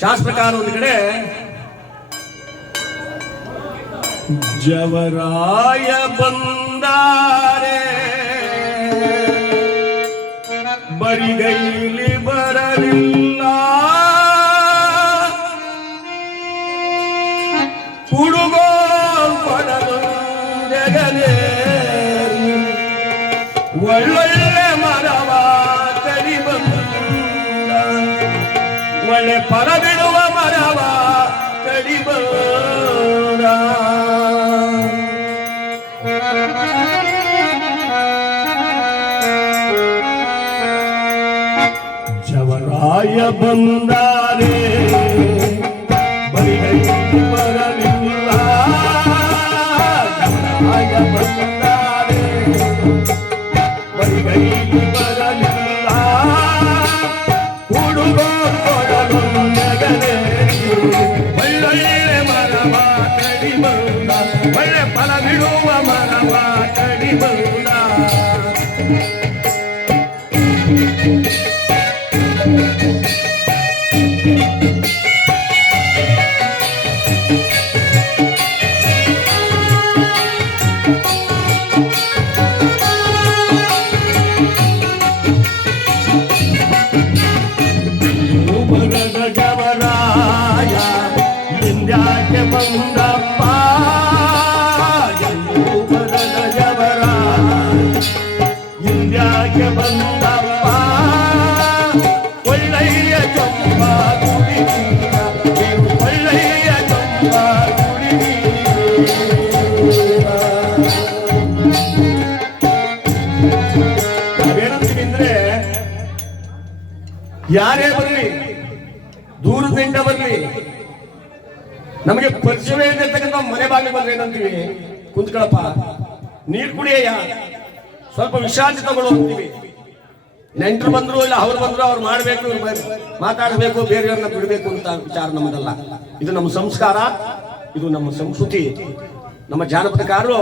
ಶಾಸ್ತ್ರಕಾರ ಒಂದು ಕಡೆ ಜವರಾಯ ಬಂದಾರೆ. ಬರಿಗೈಲಿ ಬರಲಿಲ್ಲ. ಹುಡುಗೋ ಪಡಲು ಜಗಲೇ ಒಳ್ಳೊಳ್ಳೆ ಒಳ್ಳೆ ಫಲ ಬಿಡುವ ಮರವ ಕಡಿ ಬಂದ ಜವರಾಯ ಬಂದಾರೆ ಬರಿಗೈಲಿ ಬರಲಿಲ್ಲ ಜವರಾಯ ಬಂದಾರೆ ಬರಿಗೈಲಿ ಕಡಿ ಬಂದ ಯಾರೇ ಬರಲಿ, ದೂರದಿಂದ ಬರಲಿ, ನಮಗೆ ಪರಿಚಯವೇ ಇರ್ತಕ್ಕಂಥ ಮನೆ ಬಾಗಿಲು ಬಂದ್ರೆ ಏನಂತೀವಿ? ಕುಂತ್ಕೊಳಪ್ಪ, ನೀರು ಕುಡಿಯ ಸ್ವಲ್ಪ ವಿಶ್ರಾಂತಿ ತಗೊಳ್ಳೋ ಅಂತೀವಿ. ನೆಂಟರು ಬಂದ್ರು ಇಲ್ಲ ಅವ್ರು ಬಂದ್ರು ಅವ್ರು ಮಾಡಬೇಕು ಮಾತಾಡಬೇಕು, ಬೇರೆಯವ್ರನ್ನ ಬಿಡಬೇಕು ಅಂತ ವಿಚಾರ ನಮ್ಮದಲ್ಲ. ಇದು ನಮ್ಮ ಸಂಸ್ಕಾರ, ಇದು ನಮ್ಮ ಸಂಸ್ಕೃತಿ. ನಮ್ಮ ಜಾನಪದಕಾರರು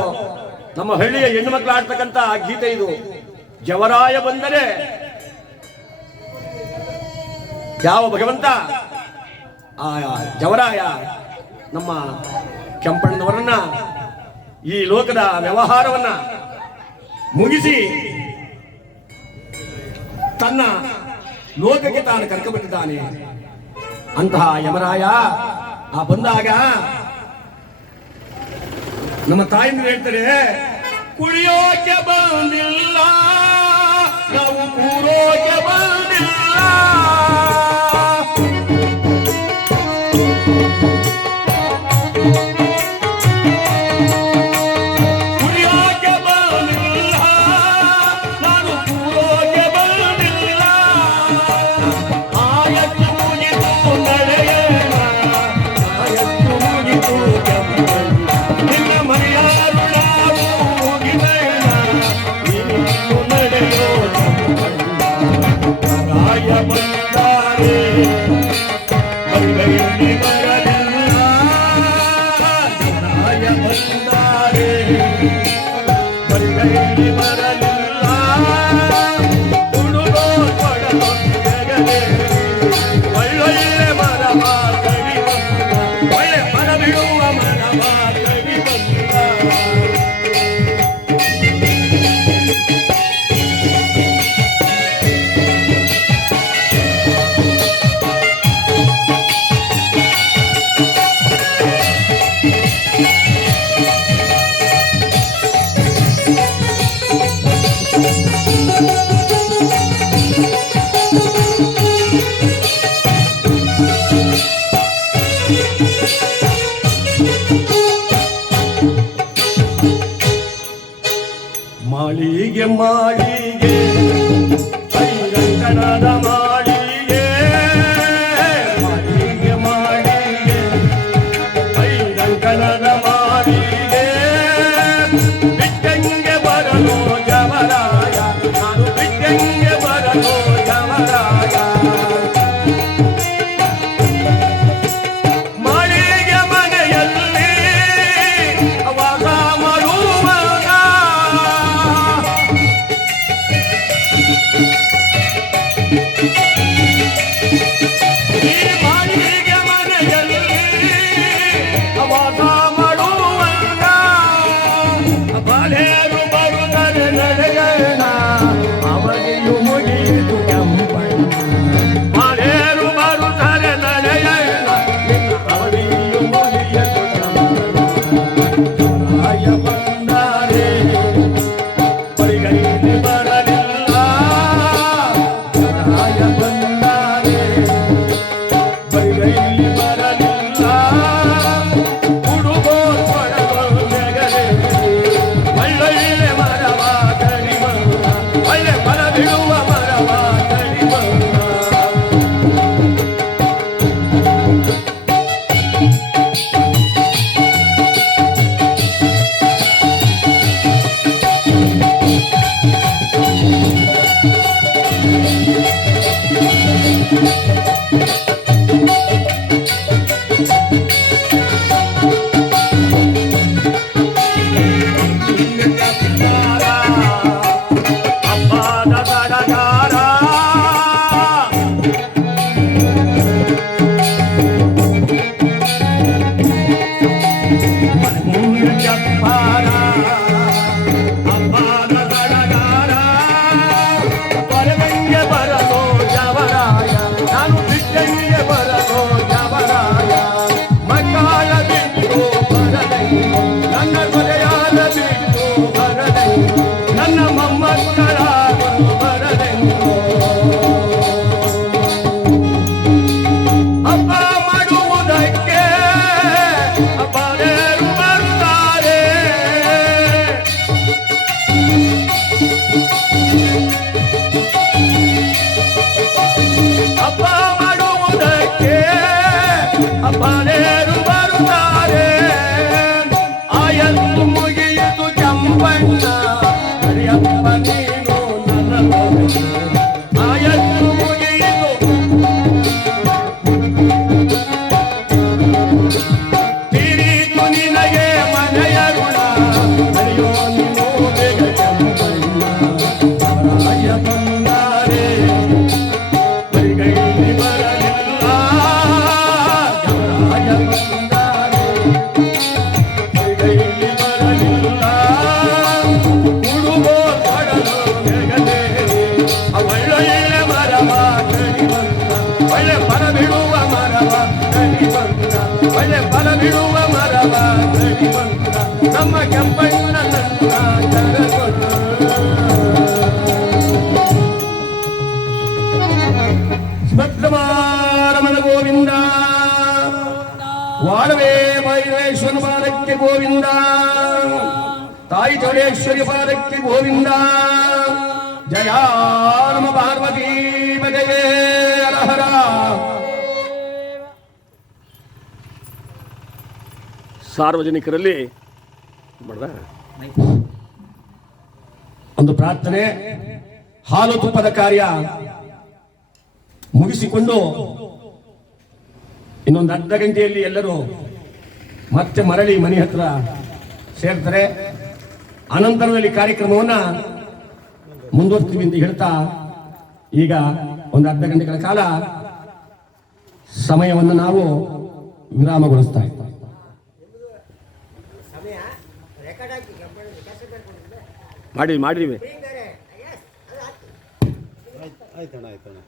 ನಮ್ಮ ಹಳ್ಳಿಯ ಹೆಣ್ಣು ಮಕ್ಕಳು ಆಡ್ತಕ್ಕಂಥ ಗೀತೆ ಇದು. ಜವರಾಯ ಬಂದರೆ ಯಾವ ಭಗವಂತ? ಆ ಜವರಾಯ. ನಮ್ಮ ಕೆಂಪಣ್ಣನವರನ್ನ ಈ ಲೋಕದ ವ್ಯವಹಾರವನ್ನ ಮುಗಿಸಿ ತನ್ನ ಲೋಕಕ್ಕೆ ತಾನು ಕರ್ಕಬಿಟ್ಟಿದ್ದಾನೆ ಅಂತಹ ಯಮರಾಯ, ಆ ಬಂದಾಗ ನಮ್ಮ ತಾಯಿಂದ ಹೇಳ್ತಾರೆ? ಕುಡಿಯೋಕೆ ಬಂದಿಲ್ಲ. ನಾವು ಕೂರೋಕೆ ಬಂದಿಲ್ಲ ಕುಡಿಯೋಕೆ mole. ವಾಡವೇ ಭೈರವೇಶ್ವರ ಪಾದಕ್ಕೆ ಗೋವಿಂದ. ತಾಯಿ ಚೌಡೇಶ್ವರಿ ಪಾದಕ್ಕೆ ಗೋವಿಂದ. ಜಯ ನಮ ಪಾರ್ವತಿ ಹರ ಸಾರ್ವಜನಿಕರಲ್ಲಿ ಒಂದು ಪ್ರಾರ್ಥನೆ, ಹಾಲು ತುಪ್ಪದ ಕಾರ್ಯ ಮುಗಿಸಿಕೊಂಡು ಇನ್ನೊಂದು ಅರ್ಧ ಗಂಟೆಯಲ್ಲಿ ಎಲ್ಲರೂ ಮತ್ತೆ ಮರಳಿ ಮನೆ ಹತ್ರ ಸೇರ್ತಾರೆ. ಅನಂತರದಲ್ಲಿ ಕಾರ್ಯಕ್ರಮವನ್ನ ಮುಂದುವರ್ತೀವಿ ಅಂತ ಹೇಳ್ತಾ ಈಗ ಒಂದು ಅರ್ಧ ಗಂಟೆಗಳ ಕಾಲ ಸಮಯವನ್ನು ನಾವು ವಿರಾಮಗೊಳಿಸ್ತಾ ಇದ್ದೇವೆ ಸಮಯ ರೆಕಾರ್ಡ್ ಹಾಕಿ ಕಂಪನಿ ಕೆಲಸ ಮಾಡಿ ಹಾಕಿ ಆಯ್ತಣ್ಣ ಆಯ್ತಣ್ಣ